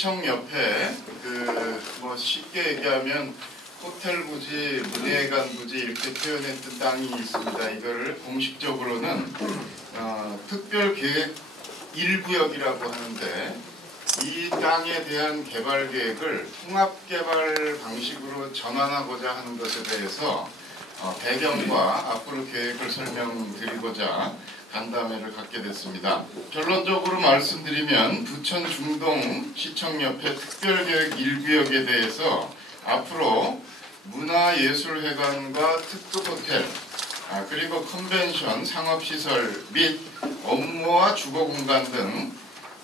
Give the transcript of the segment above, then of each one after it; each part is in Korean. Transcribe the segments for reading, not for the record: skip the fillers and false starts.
시청 옆에 뭐 쉽게 얘기하면 호텔 부지, 문예관 부지 이렇게 표현했던 땅이 있습니다. 이거를 공식적으로는 특별계획 1구역이라고 하는데 이 땅에 대한 개발 계획을 통합개발 방식으로 전환하고자 하는 것에 대해서 배경과 앞으로 계획을 설명드리고자 간담회를 갖게 됐습니다. 결론적으로 말씀드리면 부천 중동 시청 옆에 특별계획 1구역에 대해서 앞으로 문화예술회관과 특급 호텔, 그리고 컨벤션, 상업시설 및 업무와 주거공간 등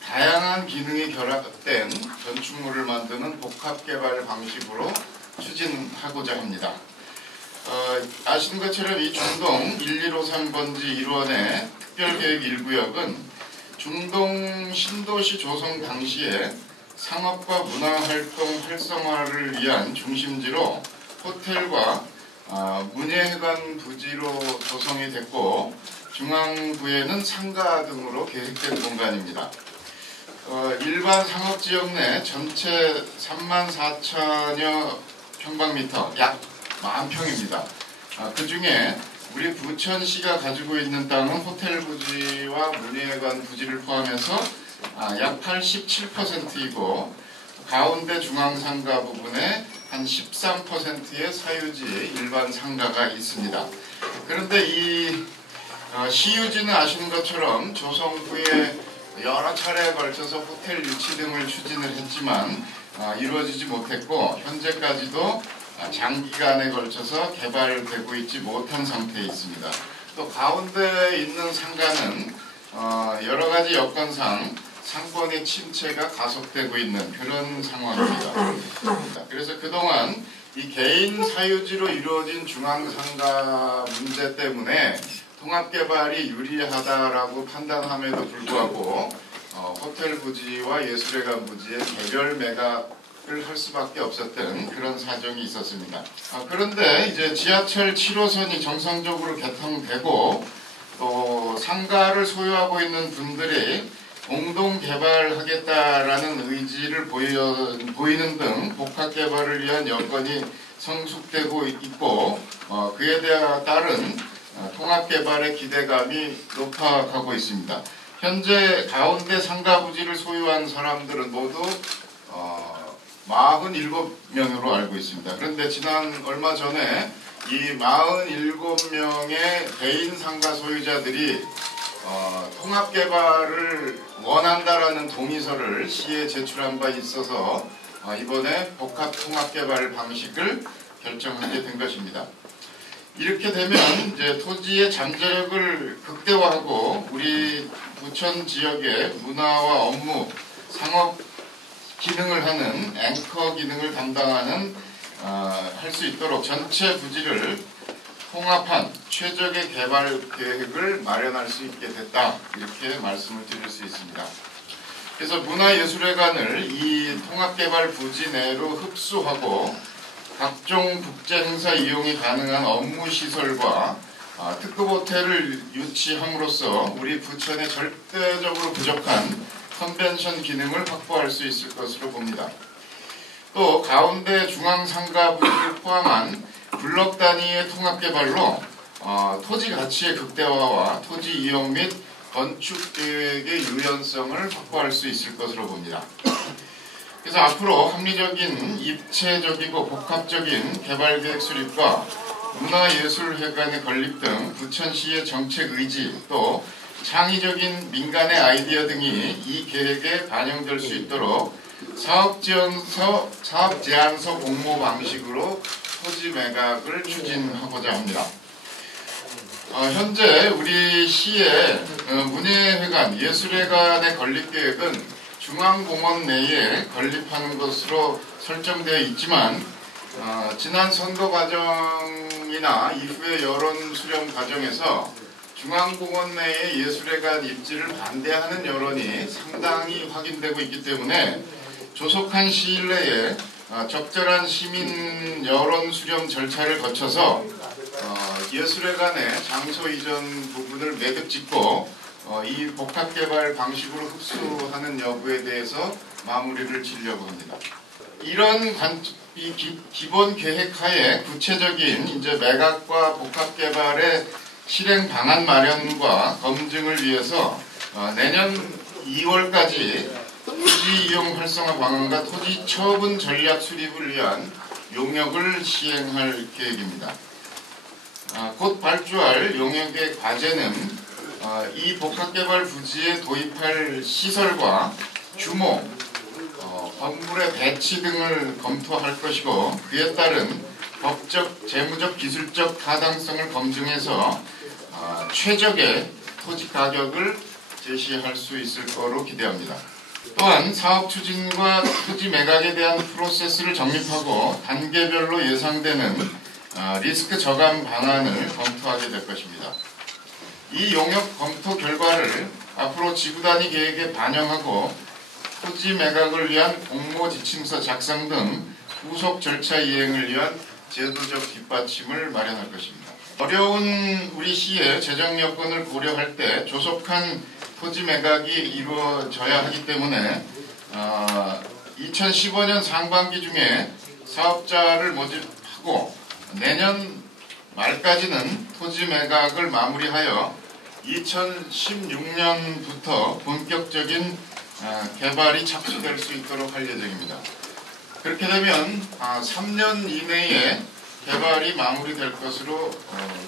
다양한 기능이 결합된 건축물을 만드는 복합개발 방식으로 추진하고자 합니다. 아시는 것처럼 이 중동 1153번지 1원의 특별계획 1구역은 중동 신도시 조성 당시에 상업과 문화활동 활성화를 위한 중심지로 호텔과 문예회관 부지로 조성이 됐고 중앙부에는 상가 등으로 계획된 공간입니다. 일반 상업지역 내 전체 34,000여 평방미터, 약 10,000평입니다. 그 중에 우리 부천시가 가지고 있는 땅은 호텔 부지와 문예회관 부지를 포함해서 약 87%이고 가운데 중앙상가 부분에 한 13%의 사유지 일반 상가가 있습니다. 그런데 이 시유지는 아시는 것처럼 조성 후에 여러 차례에 걸쳐서 호텔 유치 등을 추진을 했지만 이루어지지 못했고 현재까지도 장기간에 걸쳐서 개발되고 있지 못한 상태에 있습니다. 또 가운데 있는 상가는 여러 가지 여건상 상권의 침체가 가속되고 있는 그런 상황입니다. 그래서 그동안 이 개인 사유지로 이루어진 중앙상가 문제 때문에 통합개발이 유리하다라고 판단함에도 불구하고 호텔 부지와 예술회관 부지의 개별 매각을 할 수밖에 없었던 그런 사정이 있었습니다. 그런데 이제 지하철 7호선이 정상적으로 개통되고 또 상가를 소유하고 있는 분들이 공동 개발하겠다라는 의지를 보이는 등 복합개발을 위한 여건이 성숙되고 있고 그에 따른 통합개발의 기대감이 높아가고 있습니다. 현재 가운데 상가 부지를 소유한 사람들은 모두 47명으로 알고 있습니다. 그런데 지난 얼마 전에 이 47명의 개인 상가 소유자들이 통합개발을 원한다라는 동의서를 시에 제출한 바 있어서 이번에 복합통합개발 방식을 결정하게 된 것입니다. 이렇게 되면 이제 토지의 잠재력을 극대화하고 우리 부천 지역의 문화와 업무, 상업 기능을 하는 앵커 기능을 담당하는 할 수 있도록 전체 부지를 통합한 최적의 개발 계획을 마련할 수 있게 됐다 이렇게 말씀을 드릴 수 있습니다. 그래서 문화예술회관을 이 통합개발 부지 내로 흡수하고 각종 국제 행사 이용이 가능한 업무시설과 특급 호텔을 유치함으로써 우리 부천의 절대적으로 부족한 컨벤션 기능을 확보할 수 있을 것으로 봅니다. 또 가운데 중앙상가 부지를 포함한 블록 단위의 통합개발로 토지 가치의 극대화와 토지 이용 및 건축 계획의 유연성을 확보할 수 있을 것으로 봅니다. 그래서 앞으로 합리적인, 입체적이고 복합적인 개발계획 수립과 문화예술회관의 건립 등 부천시의 정책 의지 또 창의적인 민간의 아이디어 등이 이 계획에 반영될 수 있도록 사업제안서 공모 방식으로 토지 매각을 추진하고자 합니다. 현재 우리 시의 문예회관, 예술회관의 건립계획은 중앙공원 내에 건립하는 것으로 설정되어 있지만 지난 선거 과정이나 이후의 여론 수렴 과정에서 중앙공원 내에 예술회관 입지를 반대하는 여론이 상당히 확인되고 있기 때문에 조속한 시일 내에 적절한 시민 여론 수렴 절차를 거쳐서 예술회관의 장소 이전 부분을 매듭 짓고 이 복합개발 방식으로 흡수하는 여부에 대해서 마무리를 지으려고 합니다. 이런 기본 계획하에 구체적인 이제 매각과 복합 개발의 실행 방안 마련과 검증을 위해서 내년 2월까지 토지 이용 활성화 방안과 토지 처분 전략 수립을 위한 용역을 시행할 계획입니다. 곧 발주할 용역의 과제는 이 복합개발 부지에 도입할 시설과 규모, 건물의 배치 등을 검토할 것이고 그에 따른 법적, 재무적, 기술적 타당성을 검증해서 최적의 토지 가격을 제시할 수 있을 거로 기대합니다. 또한 사업 추진과 토지 매각에 대한 프로세스를 정립하고 단계별로 예상되는 리스크 저감 방안을 검토하게 될 것입니다. 이 용역 검토 결과를 앞으로 지구단위 계획에 반영하고 토지 매각을 위한 공모 지침서 작성 등 후속 절차 이행을 위한 제도적 뒷받침을 마련할 것입니다. 어려운 우리 시의 재정 여건을 고려할 때 조속한 토지 매각이 이루어져야 하기 때문에 2015년 상반기 중에 사업자를 모집하고 내년 말까지는 토지 매각을 마무리하여 2016년부터 본격적인 개발이 착수될 수 있도록 할 예정입니다. 그렇게 되면 3년 이내에 개발이 마무리될 것으로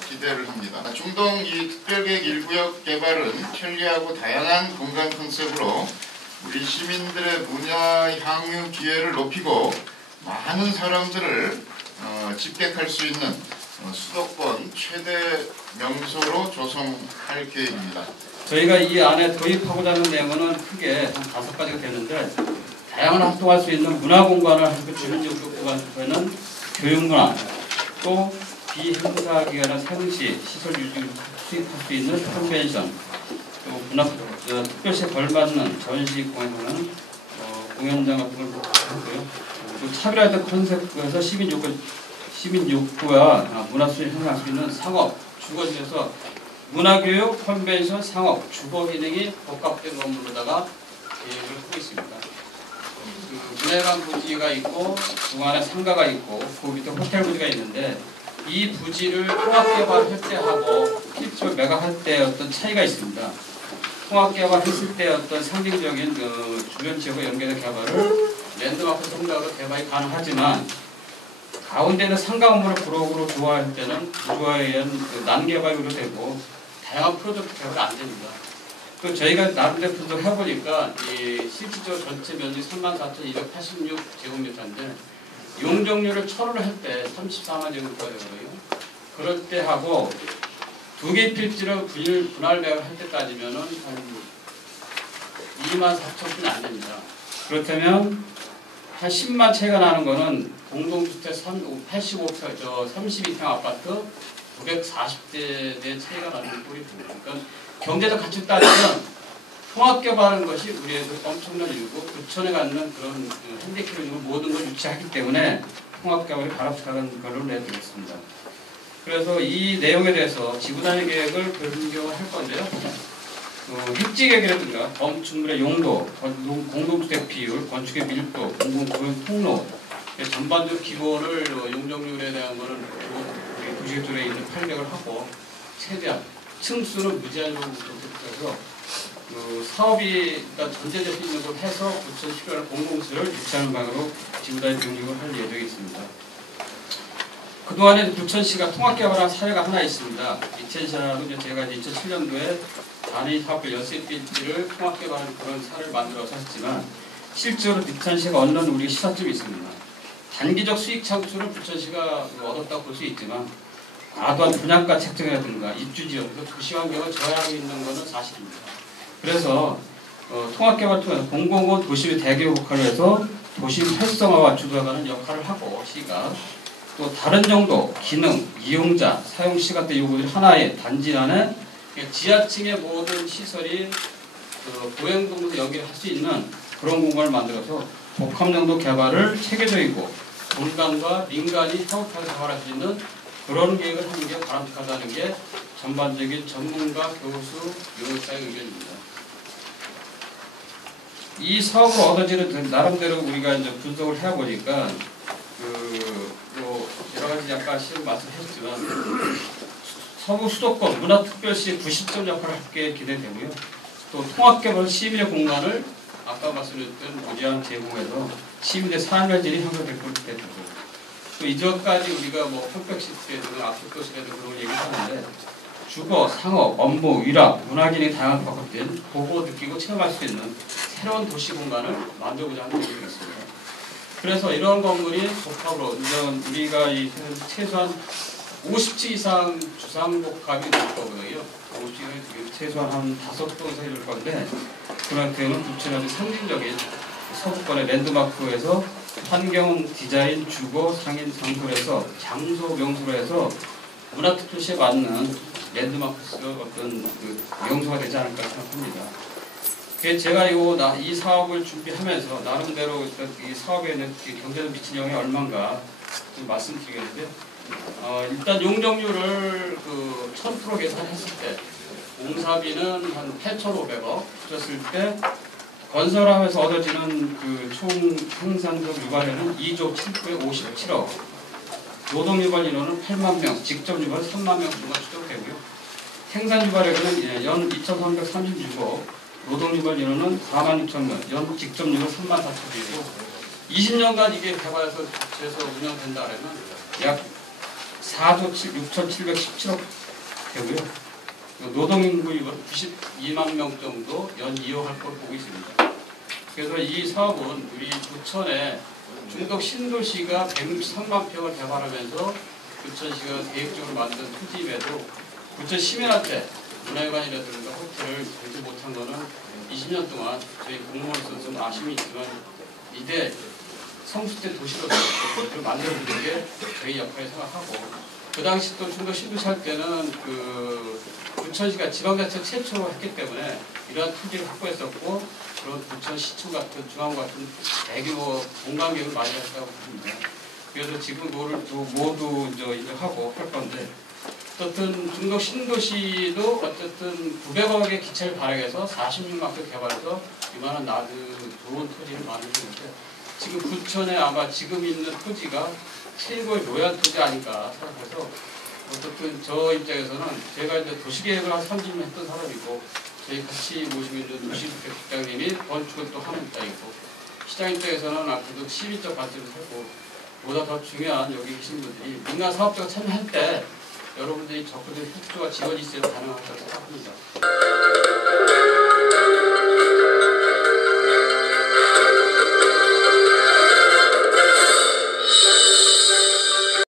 기대를 합니다. 중동 이 특별계획 1구역 개발은 편리하고 다양한 공간 컨셉으로 우리 시민들의 문화 향유 기회를 높이고 많은 사람들을 집객할 수 있는 수도권 최대 명소로 조성할 계획입니다. 저희가 이 안에 도입하고자 하는 내용은 크게 한 5가지가 되는데 다양한 활동할 수 있는 문화 공간을 하고 주변 지역 구간에는 교육문화, 또 비행사기관의 상시 시설 유지를 수입할 수 있는 컨벤션, 또 문화 특별시에 걸맞는 전시 공연하는 공연장 같은 걸 하고요. 또 차별화된 컨셉에서 시민 욕구와 문화 수준을 향상할 수 있는 상업, 주거지에서 문화교육, 컨벤션, 상업, 주거 기능이 복합된 건물로다가 계획을 하고 있습니다. 문화관 부지가 있고 중안에 상가가 있고 그 밑에 호텔 부지가 있는데 이 부지를 통합개발할 때 하고 실제로 매각할 때 어떤 차이가 있습니다. 통합개발했을 때 어떤 상징적인 주변 지역과 연계된 개발을 랜드마크 생각으로 개발이 가능하지만 가운데는 상가 건물을 부록으로 조화할 때는 부조화에 의한 난개발으로 되고 다양한 프로젝트 개발이 안 됩니다. 또 저희가 나름대로 분석해보니까 실질적으로 전체 면적이 34,286제곱미터인데 용적률을 1,000으로 할 때 34만 제곱미터가 되거든요. 그럴 때 하고 두 개 필지로 분할 매각을 할 때 따지면은 한 24,000분이 안 됩니다. 그렇다면 한 10만 차이가 나는 거는 공동주택 32평 아파트 940대 내 차이가 나는 꼴이 됩니다. 그러니까 경제적 가치를 따지면 통합개발하는 것이 우리에서 엄청난 이유고 부천에 갖는 그런 핸디캡을 모든 걸 유치하기 때문에 통합개발이 바람직한 걸로 내드리겠습니다. 그래서 이 내용에 대해서 지구단위 계획을 변경을 할 건데요. 획지계획이라든가 건축물의 용도, 공동주택 비율, 건축의 밀도, 공공구역 통로 전반적으로 기본을 용적률에 대한 거는 구시계획에 있는 800을 하고 최대한 층수는 무제한으로 해서 사업이 일단 전제될 수 있는 걸 해서 부천 필요한 공공시설을 유치하는 방향으로 지구단위 병력을 할 예정이 있습니다. 그동안에 부천시가 통합개발한 사례가 하나 있습니다. 이천시라도 제가 2007년도에 단위 사업별 6필지를 통합개발한 그런 사례를 만들어서 했지만 실제로 부천시가 얻는 우리 시사점이 있습니다. 단기적 수익 창출을 부천시가 얻었다고 볼 수 있지만 과도한 분양가 책정이라든가 입주지역에서 도시환경을 저해하고 있는 것은 사실입니다. 그래서 통합개발을 통해서 공공은 도심의 대개혁 역할을 해서 도심 활성화와 주도하는 역할을 하고 시가 또 다른 정도, 기능, 이용자, 사용시간대 요구들이 하나의 단지 안에 지하층의 모든 시설이 보행동으로 연결할 수 있는 그런 공간을 만들어서 복합용도 개발을 체계적이고 공간과 민간이 협업해서 개발할 수 있는 그런 계획을 하는 게 바람직하다는 게 전반적인 전문가, 교수, 용역사의 의견입니다. 이 사업으로 얻어지는 나름대로 우리가 이제 분석을 해 보니까 뭐 여러 가지 아까 시험 말씀하셨지만 서부 수도권 문화특별시 90점 역할을 할게 기대되고요. 또 통합개발 시민의 공간을 아까 말씀드렸던 무제한 제공해서 시민의 삶의 질이 향상될 것으로 기대되고 또 이전까지 우리가 뭐 평택시대든 압축도시라든 그런 얘기를 하는데 주거, 상업, 업무, 위락, 문화기능이 다양하게 바꿔된 보고 느끼고 체험할 수 있는 새로운 도시 공간을 만들고자 하는 의미가 있습니다. 그래서 이런 건물이 복합으로 우리가 이 최소한 50층 이상 주상복합이 될 거고요. 50층은 최소한 한 5동 이상 이럴 건데 그만큼은 부천의 상징적인 서구권의 랜드마크에서 환경, 디자인, 주거, 상인, 장소에서 장소 명소로 해서 문화특별시에 맞는 랜드마크스가 어떤 명소가 되지 않을까 생각합니다. 그래서 제가 이 사업을 준비하면서 나름대로 이 사업에 있는 경제적 미친 영향이 얼마인가 좀 말씀드리겠는데요. 일단 용적률을 1000% 계산했을 때 공사비는 한 8,500억 줬을 때 건설하면서 얻어지는 총 생산적 유발에는 2조 757억 노동 유발 인원은 8만 명, 직접 유발 3만 명 정도 추정되고요. 생산 유발액은 연 2,336억, 노동 유발 인원은 4만 6천 명, 연 직접 유발 3만 4천이고 20년간 이게 개발해서 운영된다 그러면 약 4조 6,717억 되고요. 노동인구 유발 92만 명 정도 연 이용할 걸 보고 있습니다. 그래서 이 사업은 우리 부천에 중덕 신도시가 163만 평을 개발하면서 부천시가 계획적으로 만든 토지임에도 부천 시민한테 문화회관이라든가 호텔을 되지 못한 것은 20년 동안 저희 공무원으로서 좀 아쉬움이 있지만 이대 성숙된 도시로서 그걸 만들어주는 게 저희 역할을 생각하고 그 당시 또 중덕 신도시 할 때는 부천시가 지방자치 최초로 했기 때문에 이러한 토지를 확보했었고 그런 부천시청 같은 중앙 같은 대규모 공간계획을 많이 했다고 봅니다. 그래서 지금 그거를 모두 인정하고 할 건데 어쨌든 중덕 신도시도 어쨌든 900억의 기체를 발행해서 46만 평 개발해서 이만한 좋은 토지를 만들었는데 지금 부천에 아마 지금 있는 토지가 최고의 로얄 토지 아닐까 생각해서 어쨌든 저 입장에서는 제가 이제 도시계획을 한 30년 했던 사람이고 저희 같이 모시고 있는 유시국회 국장님이 건축을 또 하는 입장이고 시장 입장에서는 앞으로도 시민적 관점을 살고 보다 더 중요한 여기 계신 분들이 민간 사업자가 참여할 때 여러분들이 적극적인 협조와 지원이 있어야 가능하다고 생각합니다.